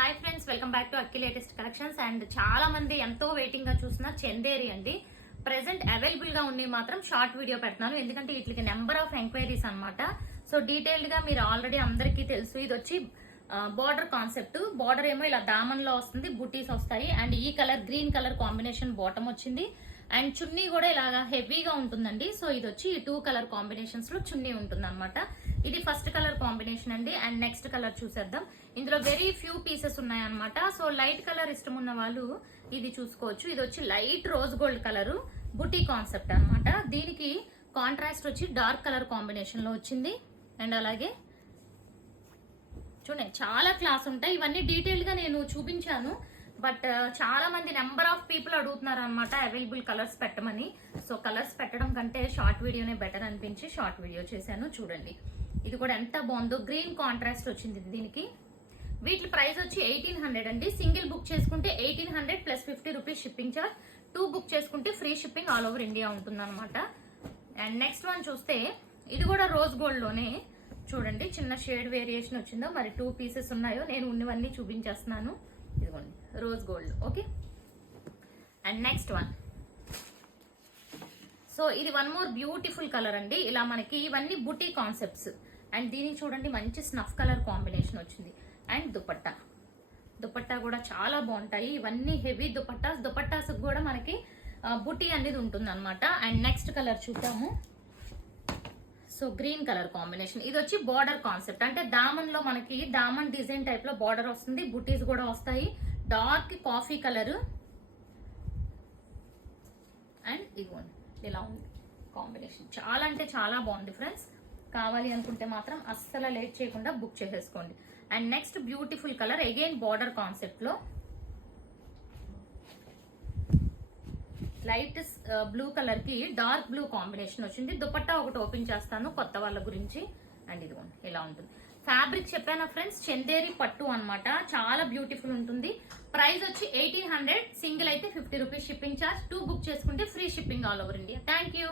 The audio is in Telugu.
Hi friends, welcome back to Akki latest collections. And చాలా మంది ఎంతో వెయిటింగ్ గా చూసిన చందేరి అండి. ప్రెసెంట్ అవైలబుల్ గా ఉన్నాయి, మాత్రం షార్ట్ వీడియో పెడుతున్నాను ఎందుకంటే వీటికి నెంబర్ ఆఫ్ ఎంక్వైరీస్ అన్నమాట. సో డీటెయిల్డ్ గా మీరు ఆల్రెడీ అందరికీ తెలుసు. ఇది వచ్చి బార్డర్ కాన్సెప్ట్. బార్డర్ ఏమో ఇలా దామన్ లో వస్తుంది, బుటీస్ వస్తాయి. అండ్ ఈ colour green colour combination bottom వచ్చింది. అండ్ చున్నీ కూడా ఇలాగా హెవీగా ఉంటుందండి. సో ఇది వచ్చి ఈ 2 కలర్ కాంబినేషన్స్ లో చున్నీ ఉంటుంది అనమాట. ఇది ఫస్ట్ కలర్ కాంబినేషన్ అండి. అండ్ నెక్స్ట్ కలర్ చూసేద్దాం. ఇందులో వెరీ ఫ్యూ పీసెస్ ఉన్నాయన్నమాట. సో లైట్ కలర్ ఇష్టం ఉన్న వాళ్ళు ఇది చూసుకోవచ్చు. ఇది వచ్చి లైట్ రోజ్ గోల్డ్ కలర్ బుటీ కాన్సెప్ట్ అనమాట. దీనికి కాంట్రాస్ట్ వచ్చి డార్క్ కలర్ కాంబినేషన్ లో వచ్చింది. అండ్ అలాగే చూడండి, చాలా క్లాస్ ఉంటాయి. ఇవన్నీ డీటెయిల్ గా నేను చూపించాను, బట్ చాలా మంది నెంబర్ ఆఫ్ పీపుల్ అడుగుతున్నారు అనమాట అవైలబుల్ కలర్స్ పెట్టమని. సో కలర్స్ పెట్టడం కంటే షార్ట్ వీడియోనే బెటర్ అనిపించి షార్ట్ వీడియో చేశాను. చూడండి, ఇది కూడా ఎంత బాగుందో. గ్రీన్ కాంట్రాస్ట్ వచ్చింది దీనికి. వీటి ప్రైస్ వచ్చి 1800 అండి. సింగిల్ బుక్ చేసుకుంటే 1800 plus 50 rupees shipping charge. 2 book చేసుకుంటే free shipping all over India ఉంటుంది అనమాట. అండ్ నెక్స్ట్ వన్ చూస్తే ఇది కూడా రోజ్ గోల్డ్ లోనే. చూడండి, చిన్న షేడ్ వేరియేషన్ వచ్చిందో, మరి 2 పీసెస్ ఉన్నాయో నేను ఉన్నవన్నీ చూపించేస్తున్నాను. ఇదిగోండి, rose gold. Okay. And next one, so ఇది వన్ మోర్ బ్యూటిఫుల్ కలర్ అండి. ఇలా మనకి ఇవన్నీ బుటీ కాన్సెప్ట్స్. అండ్ దీనికి చూడండి, మంచి స్నఫ్ కలర్ కాంబినేషన్ వచ్చింది. అండ్ దుపట్టా కూడా చాలా బాగుంటాయి. ఇవన్నీ హెవీ దుపట్టాస్ కూడా మనకి బుటీ అనేది ఉంటుంది అనమాట. అండ్ నెక్స్ట్ కలర్ చూద్దాము. So green colour combination. ఇది వచ్చి బార్డర్ కాన్సెప్ట్. అంటే దామన్ లో మనకి దామన్ డిజైన్ టైప్ లో బార్డర్ వస్తుంది, బుటీస్ కూడా వస్తాయి. Dark coffee colour. అండ్ ఇదిగోండి, ఇలా ఉంది కాంబినేషన్. చాలా అంటే చాలా బాగుంది ఫ్రెండ్స్. కావాలి అనుకుంటే మాత్రం అస్సలు లేట్ చేయకుండా బుక్ చేసేసుకోండి. And next beautiful colour, again border concept లో లైట్ బ్లూ కలర్ కి డార్క్ బ్లూ కాంబినేషన్ వచ్చింది. దుపట్టా ఒకటి ఓపెన్ చేస్తాను కొత్త వాళ్ళ గురించి. అండ్ ఇదిగోండి, ఇలా ఉంటుంది. ఫ్యాబ్రిక్ చెప్పానా ఫ్రెండ్స్, చందేరి పట్టు అన్నమాట. చాలా బ్యూటిఫుల్ ఉంటుంది. ప్రైస్ వచ్చి 1800. సింగిల్ అయితే 50 రూపీస్ షిప్పింగ్ ఛార్జ్. 2 బుక్ చేసుకుంటే free shipping all over India. Thank you.